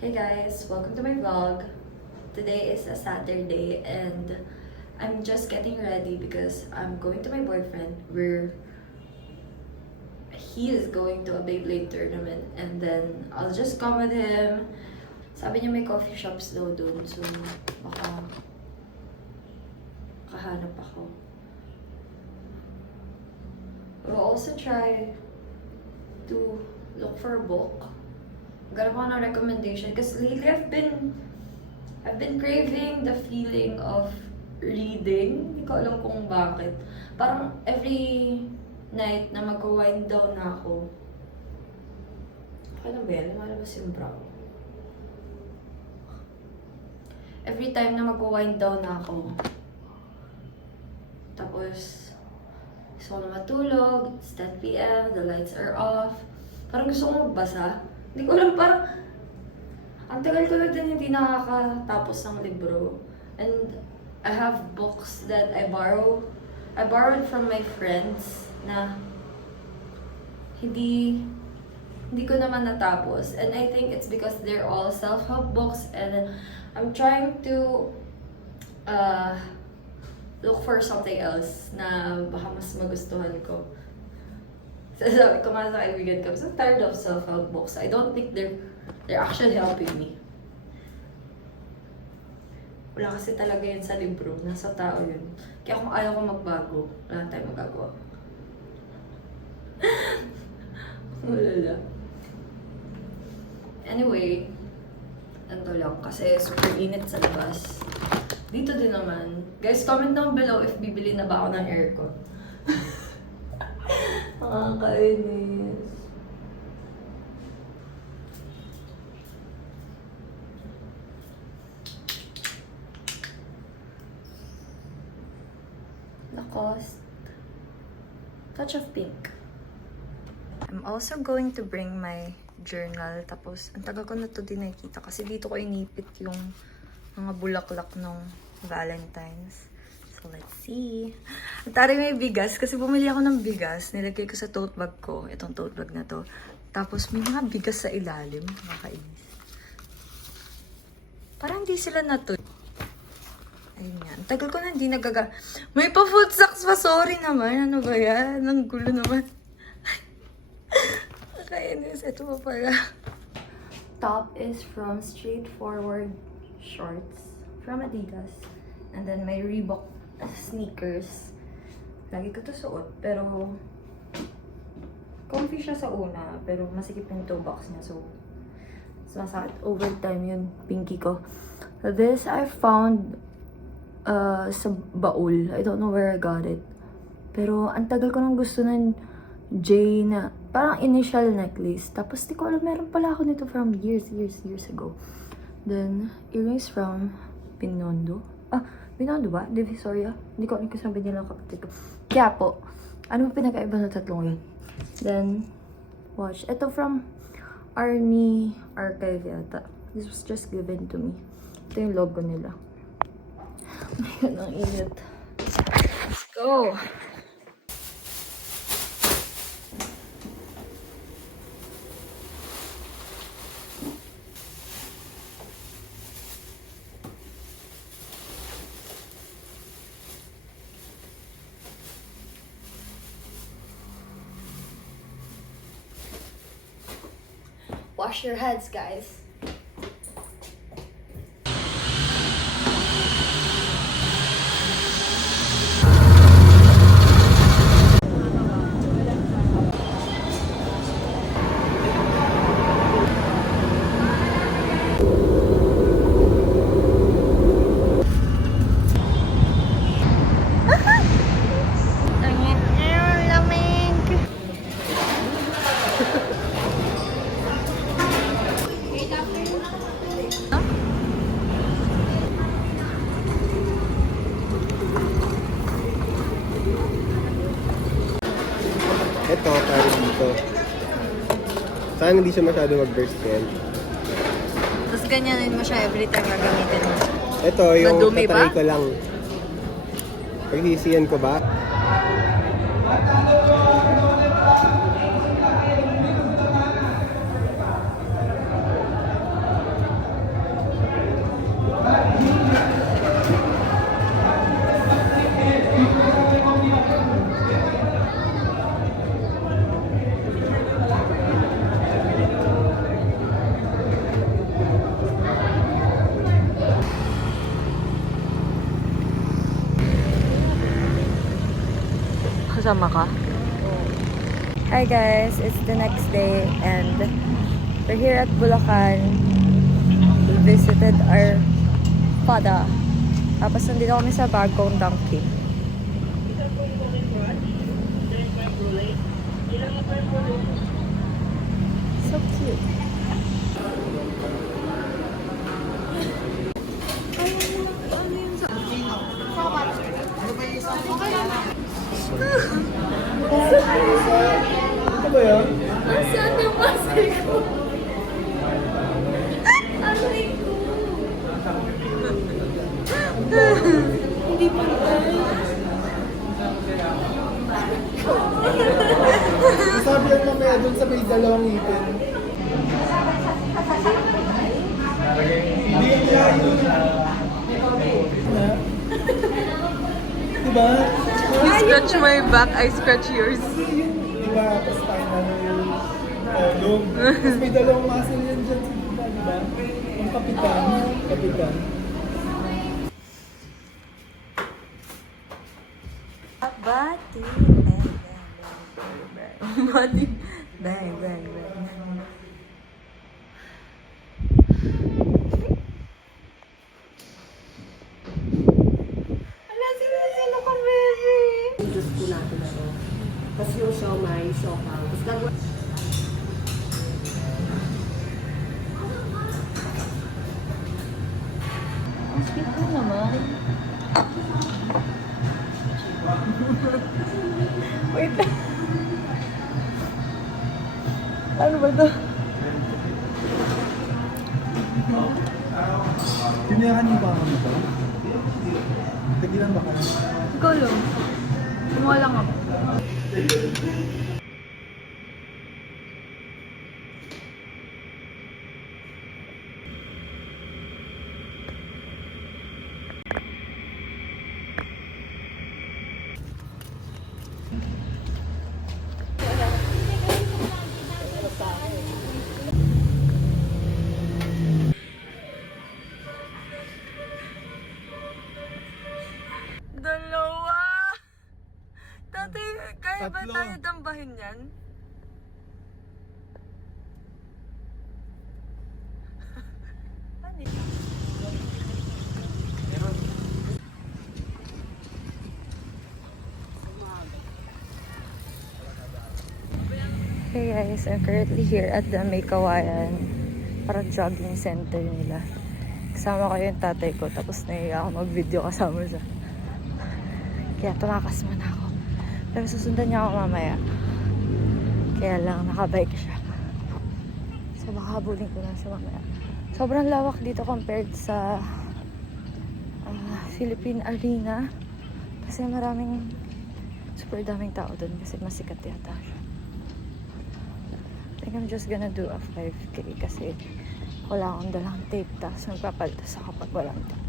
Hey guys, welcome to my vlog. Today is a Saturday and I'm just getting ready because I'm going to my boyfriend where he is going to a Beyblade tournament and then I'll just come with him. Sabi niya may coffee shops daw dun, so baka kahanap ako. We'll also try to look for a book. Maghanap ako ng recommendation because lately I've been craving the feeling of reading. Hindi ko alam kung bakit. Parang every night na mag-wind down na ako. Ano ba yan? Lumalabas yung brow. Every time na mag-wind down na ako. Tapos, gusto ko na matulog. It's 10 PM, the lights are off. Parang gusto ko magbasa. Hindi ko alam, parang ang tagal ko na din hindi nakakatapos ng libro. And I have books that I borrowed from my friends na hindi ko naman natapos. And I think it's because they're all self-help books and I'm trying to look for something else na baka mas magustuhan ko. Sabi ko nga sa kaibigan ko, I'm so tired of self-help books. I don't think they're actually helping me. Wala kasi talaga yun sa libro. Nasa tao yun. Kaya kung ayaw ko magbago, wala tayong magagawa. Wala. Anyway, ito lang kasi super init sa labas. Dito din naman. Guys, comment down below if bibili na ba ako ng aircon. Nakakainis. Lacoste. Touch of pink. I'm also going to bring my journal. Tapos, ang tagal ko na ito din nakikita kasi dito ko inipit yung mga bulaklak ng Valentine's. So, let's see. Ang taray may bigas kasi bumili ako ng bigas. Nilagay ko sa tote bag ko. Itong tote bag na to. Tapos may mga bigas sa ilalim. Nakakainis. Parang hindi sila nato. Ayun nga. Ang tagal ko na hindi nagaga... May pa food socks pa. Sorry naman. Ano ba yan? Ang gulo naman. Nakakainis. Ito pa pala. Top is from Straightforward Shorts from Adidas. And then may Reebok sneakers. Lagi ko to suot, pero comfy siya sa una, pero masikip yung toe box niya, so masakit overtime yun, pinky ko. This I found sa baul. I don't know where I got it. Pero ang tagal ko nang gusto ng J na parang initial necklace. Tapos di ko alam, meron pala ako nito from years ago. Then, earrings from Binondo. Binondo ba? Divisoria? Hindi ko alam kung sabi nila kapatid ko. Kaya po, ano ba pinakaiba na tatlong yun? Then, watch. Ito from Army Archive yata. This was just given to me. Ito yung logo nila. Oh my God, ang init. Let's go! Wash your heads, guys. Ito, tayo dito. Saan hindi siya masyado mag-burst yan? Tapos ganyanin mo siya every time gagamitin mo. Ito, yung Madumi tatry ba? ko lang. Pagsisiyan ko ba? Sama ka? Hi guys, it's the next day and we're here at Bulacan. We visited our father. Tapos nandito kami sa bagong donkey. So cute. Ito ba yun? Saan yung muscle ko? Aray ko. Hindi pa Sabi yan mamaya dun sa may dalawang ngipin. Hindi yan kaya yun. Diba? You scratch my back, I scratch yours. Diba? Tapos tayo na yung long. Tapos may dalawang muscle yan dyan. Diba? Ang kapitan. Kapitan. Bati. Bang, bang, bang. Bati. Bang, bang, bang. Wala, sino ka, baby? Diyos po natin na to. Tapos yung siomay, siopaw. Tapos gagawin. Ang sweet mo naman. Wait. Ano ba ito? Tinayakan niyo ba ako nito? Tagilan ba ka? Ikaw lang. Kumuha lang ako. Dalawa! Tatay, kaya ba Tatlo. tayo dambahin yan? Ano? Hey guys, I'm currently here at the May Kawayan, parang jogging center nila. Kasama ko yung tatay ko, tapos nahiya ako mag-video kasama siya. Kaya tumakas muna ako. Pero susundan niya ako mamaya. Kaya lang nakabike siya. So baka habulin ko na siya mamaya. Sobrang lawak dito compared sa Philippine Arena. Kasi maraming, super daming tao doon kasi masikat yata siya. I think I'm just gonna do a 5K kasi wala akong dalang tape, tapos magpapaltas ako pag walang tape.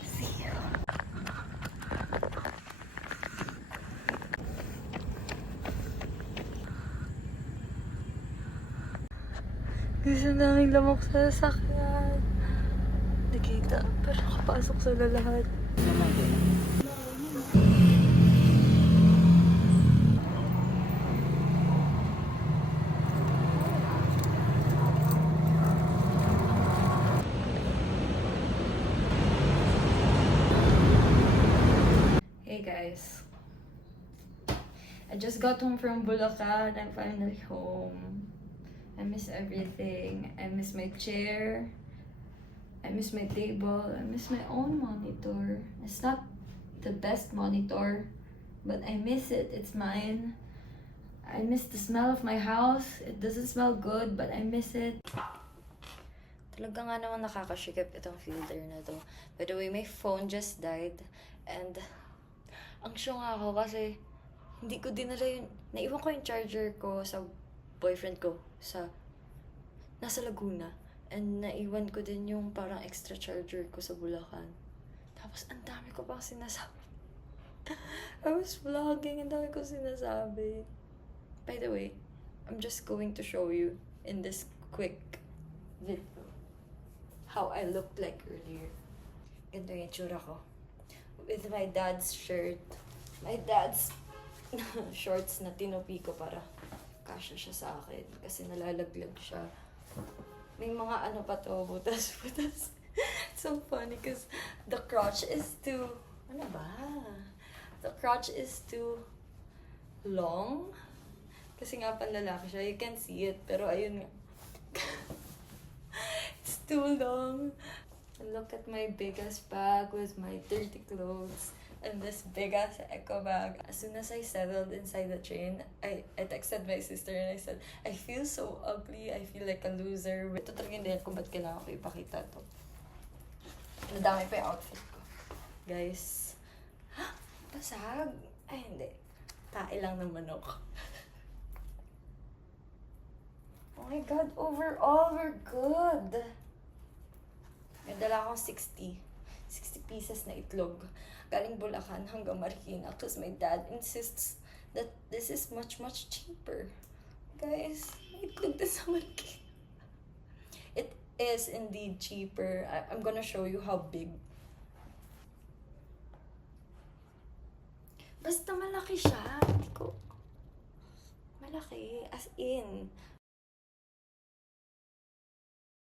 See you. Gusto naming lamok sa sasakyan. Hindi kita, pero nakapasok sila lahat. Hey guys, I just got home from Bulacan. I'm finally home. I miss everything. I miss my chair. I miss my table. I miss my own monitor. It's not the best monitor, but I miss it. It's mine. I miss the smell of my house. It doesn't smell good, but I miss it. Talaga nga naman nakakashikip itong filter na to. By the way, my phone just died. And ang syong ako kasi hindi ko dinala yun. Naiwan ko yung charger ko sa boyfriend ko sa nasa Laguna. And naiwan ko din yung parang extra charger ko sa Bulacan. Tapos ang dami ko pang sinasabi. I was vlogging, ang dami ko sinasabi. By the way, I'm just going to show you in this quick video how I looked like earlier. Ganito yung itsura ko. With my dad's shirt my dad's shorts na tinupi ko para kasya siya sa akin kasi nalalaglag siya. May mga ano pa to, butas-butas. So funny because the crotch is too, ano ba? The crotch is too long. Kasi nga panlalaki siya, you can see it, pero ayun nga. It's too long. Look at my biggest bag with my dirty clothes and this big ass eco bag. As soon as I settled inside the train, I texted my sister and I said, I feel so ugly. I feel like a loser. Ito talaga hindi kung ba't kailangan ko ipakita to. Nadami pa yung outfit ko. Guys. Basag? Ay, hindi. Tae lang ng manok. Oh my God, overall, we're good. May dala akong 60 pieces na itlog. Galing Bulacan hanggang Marikina because my dad insists that this is much cheaper. Guys, may itlog din sa Marikina. It is indeed cheaper. I'm gonna show you how big. Basta malaki siya. Hindi ko... Malaki. As in...